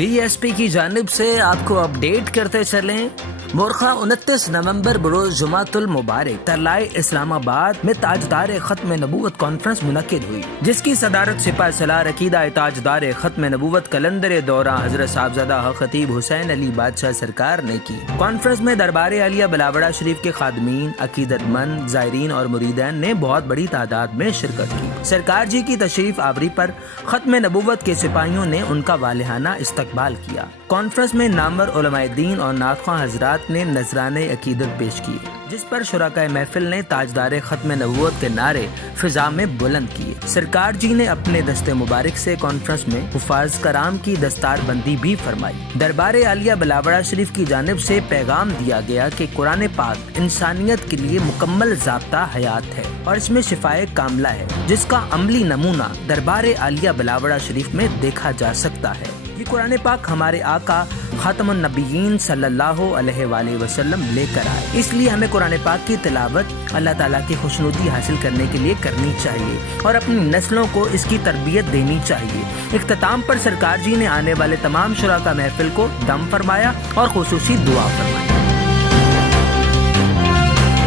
BSP کی جانب سے آپ کو اپڈیٹ کرتے چلیں۔ مورخہ 29 نومبر بروز جمعۃ المبارک ترلائے اسلام آباد میں تاجدار ختم نبوت کانفرنس منعقد ہوئی، جس کی صدارت سپہ سالار عقیدہ تاجدار ختم نبوت کلندر دورہ حضرت صاحبزادہ خطیب حسین علی بادشاہ سرکار نے کی۔ کانفرنس میں دربار عالیہ بلاوڑہ شریف کے خادمین، عقیدت مند، زائرین اور مریدین نے بہت بڑی تعداد میں شرکت کی۔ سرکار جی کی تشریف آوری پر ختم نبوت کے سپاہیوں نے ان کا والہانہ استقبال کیا۔ کانفرنس میں نامور علماء دین اور نعتخواں حضرات نے نذرانے عقیدت پیش کیے، جس پر شرکائے محفل نے تاجدار ختم نبوت کے نعرے فضا میں بلند کیے۔ سرکار جی نے اپنے دست مبارک سے کانفرنس میں حفاظ کرام کی دستار بندی بھی فرمائی۔ دربار عالیہ بلاوڑہ شریف کی جانب سے پیغام دیا گیا کہ قرآن پاک انسانیت کے لیے مکمل ضابطہ حیات ہے اور اس میں شفائے کاملہ ہے، جس کا عملی نمونہ دربار عالیہ بلاوڑہ شریف میں دیکھا جا سکتا ہے۔ یہ قرآن پاک ہمارے آقا خاتم النبیین صلی اللہ علیہ وآلہ وسلم لے کر آئے، اس لیے ہمیں قرآن پاک کی تلاوت اللہ تعالیٰ کی خوشنودی حاصل کرنے کے لیے کرنی چاہیے اور اپنی نسلوں کو اس کی تربیت دینی چاہیے۔ اختتام پر سرکار جی نے آنے والے تمام شرکاء محفل کو دم فرمایا اور خصوصی دعا فرمائی۔